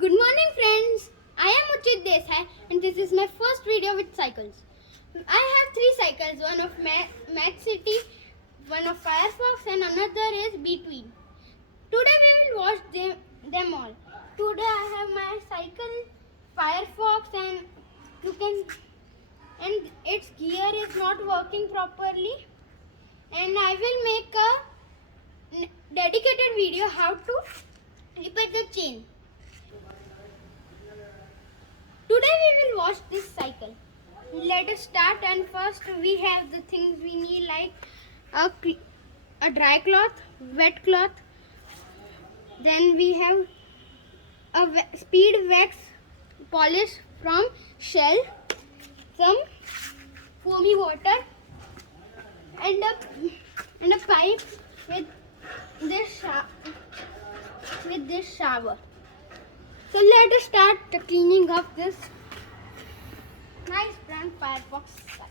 Good morning, friends. I am Uchit Desai and this is my first video with cycles. I have three cycles, one of Math City, one of Firefox and another is Between. Today we will watch them all. Today I have my cycle Firefox and its gear is not working properly, and I will make a dedicated video how to repair the chain. Today we will watch this cycle. Let us start, and first we have the things we need like a dry cloth, wet cloth. Then we have a speed wax polish from Shell, some foamy water and a pipe with this shower. So let us start the cleaning of this nice brand Firefox cycle.